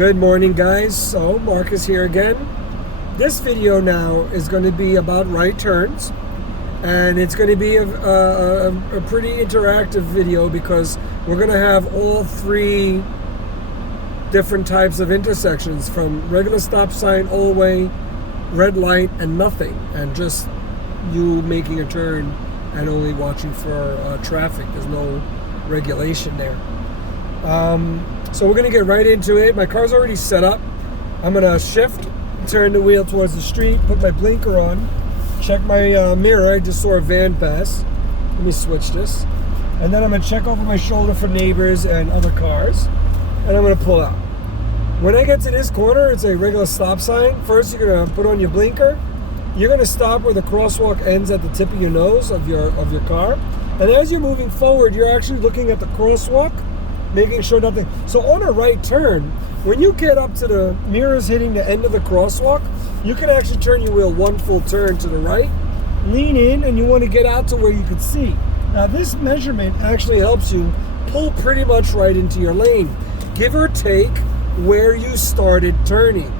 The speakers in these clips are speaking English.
Good morning, guys. So Marcus here again. This video now is going to be about right turns, and it's going to be a pretty interactive video because we're going to have all three different types of intersections, from regular stop sign, all the way, red light, and nothing, and just you making a turn and only watching for traffic. There's no regulation there. So we're going to get right into it. My car's already set up. I'm going to shift, turn the wheel towards the street, put my blinker on, check my mirror. I just saw a van pass. Let me switch this. And then I'm going to check over my shoulder for neighbors and other cars. And I'm going to pull out. When I get to this corner, it's a regular stop sign. First, you're going to put on your blinker. You're going to stop where the crosswalk ends at the tip of your nose of your car. And as you're moving forward, you're actually looking at the crosswalk, making sure nothing. So on a right turn, when you get up to the mirrors hitting the end of the crosswalk, you can actually turn your wheel one full turn to the right, lean in, and you want to get out to where you can see. Now this measurement actually helps you pull pretty much right into your lane, give or take where you started turning.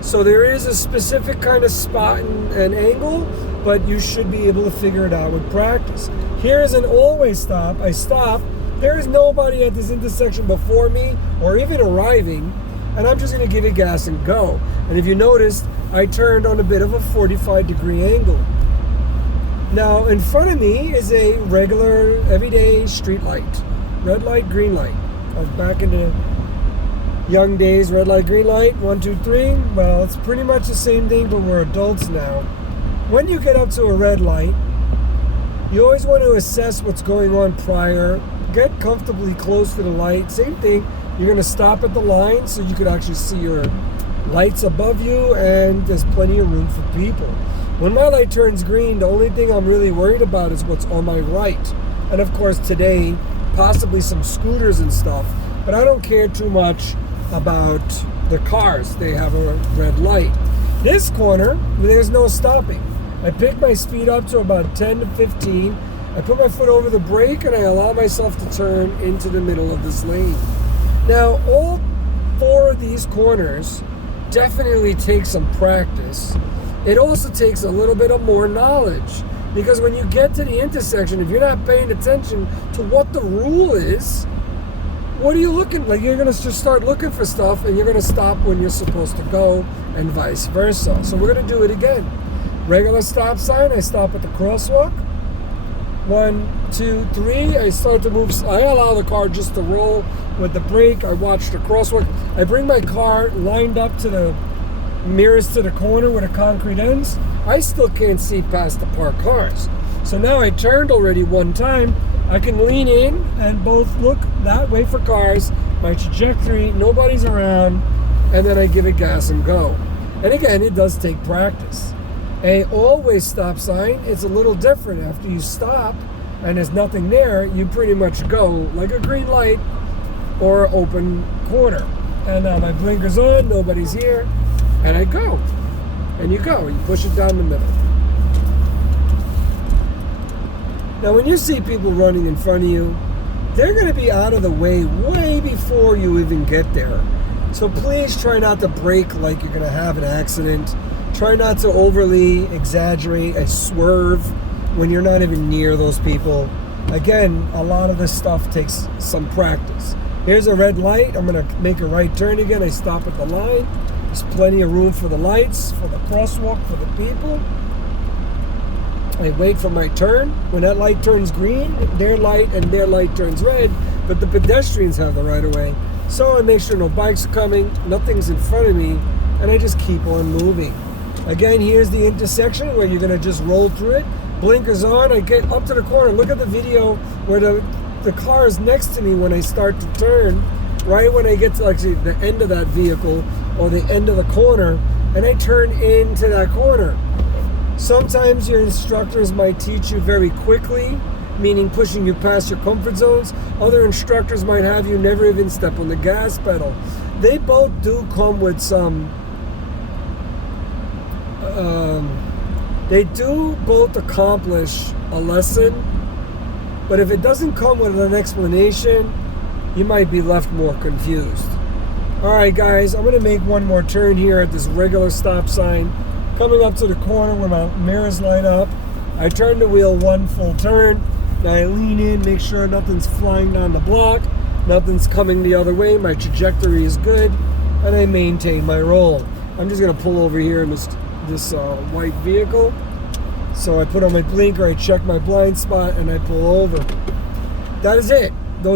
So there is a specific kind of spot and angle, but you should be able to figure it out with practice. Here's an always stop. I stop. There is nobody at this intersection before me or even arriving, and I'm just going to give it gas and go. And if you noticed, I turned on a bit of a 45-degree angle. Now, in front of me is a regular, everyday street light. Red light, green light. I was back in the young days, red light, green light, 1, 2, 3. Well, it's pretty much the same thing, but we're adults now. When you get up to a red light, you always want to assess what's going on prior. Get comfortably close to the light. Same thing, you're going to stop at the line so you could actually see your lights above you, and there's plenty of room for people. When my light turns green, the only thing I'm really worried about is what's on my right. And of course today, possibly some scooters and stuff, but I don't care too much about the cars. They have a red light. This corner, there's no stopping. I pick my speed up to about 10 to 15. I put my foot over the brake and I allow myself to turn into the middle of this lane. Now, all four of these corners definitely take some practice. It also takes a little bit of more knowledge, because when you get to the intersection, if you're not paying attention to what the rule is, what are you looking like? You're going to just start looking for stuff, and you're going to stop when you're supposed to go, and vice versa. So we're going to do it again. Regular stop sign, I stop at the crosswalk. 1, 2, 3, I start to move. I allow the car just to roll with the brake. I watch the crosswalk. I bring my car lined up to the mirrors to the corner where the concrete ends. I still can't see past the parked cars. So now I turned already one time. I can lean in and both look that way for cars, my trajectory, nobody's around, and then I give it gas and go. And again, it does take practice. A always stop sign, it's a little different. After you stop and there's nothing there, you pretty much go like a green light or open corner. And now my blinker's on, nobody's here, and I go. And you go, you push it down the middle. Now when you see people running in front of you, they're going to be out of the way before you even get there. So please try not to brake like you're going to have an accident. Try not to overly exaggerate a swerve when you're not even near those people. Again, a lot of this stuff takes some practice. Here's a red light. I'm going to make a right turn again. I stop at the line. There's plenty of room for the lights, for the crosswalk, for the people. I wait for my turn. When that light turns green, their light and their light turns red, but the pedestrians have the right of way. So I make sure no bikes are coming, nothing's in front of me, and I just keep on moving. Again, here's the intersection where you're going to just roll through it. Blinkers on. I get up to the corner. Look at the video where the car is next to me when I start to turn, right when I get to actually the end of that vehicle or the end of the corner, and I turn into that corner. Sometimes your instructors might teach you very quickly, meaning pushing you past your comfort zones. Other instructors might have you never even step on the gas pedal. They both do come with some they do both accomplish a lesson, but if it doesn't come with an explanation, you might be left more confused. All right, guys, I'm gonna make one more turn here at this regular stop sign. Coming up to the corner where my mirrors light up, I turn the wheel one full turn. I lean in, make sure nothing's flying down the block, nothing's coming the other way, my trajectory is good, and I maintain my roll. I'm just gonna pull over here in this white vehicle. So I put on my blinker, I check my blind spot, and I pull over. That is it.